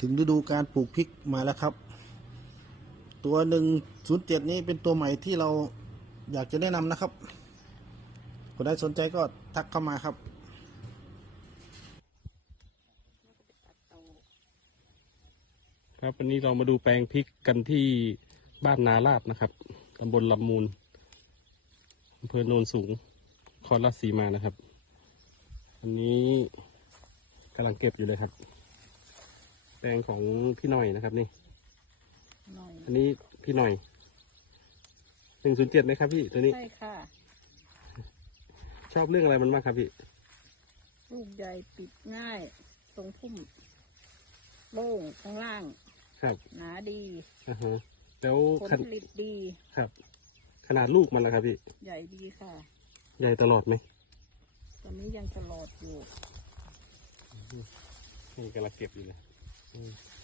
ถึงฤดูการปลูกพริกมาแล้วครับ ตัวหนึ่งศูนย์เจ็ดนี้เป็นตัวใหม่ที่เราอยากจะแนะนำนะครับคนใดสนใจก็ทักเข้ามาครับครับวันนี้เรามาดูแปลงพริกกันที่บ้านนาลาดนะครับตำบลลำมูลอำเภอโนนสูงครราชสีมานะครับ อันนี้กำลังเก็บอยู่เลยครับ แปลงของพี่หน่อยนะครับนี่ หน่อยอันนี้พี่หน่อย หนึ่งศูนย์เจ็ดไหมครับพี่ตัวนี้ ใช่ค่ะ ชอบเรื่องอะไรมันบ้างครับพี่ ลูกใหญ่ปิดง่าย ทรงพุ่ม โล่งข้างล่าง ครับหนาดี อ่าฮะแล้วผลขนผลิตดี ครับ ขนาดลูกมันละครับพี่ ใหญ่ดีค่ะ ใหญ่ตลอดไหมตอนนี้ยังตลอดอยู่ นี่กำลังเก็บอยู่เลยอืม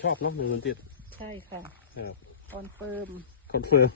ชอบเนาะหนึ่งศูนย์เจ็ดใช่ค่ะครับคอนเฟิร์มคอนเฟิร์ม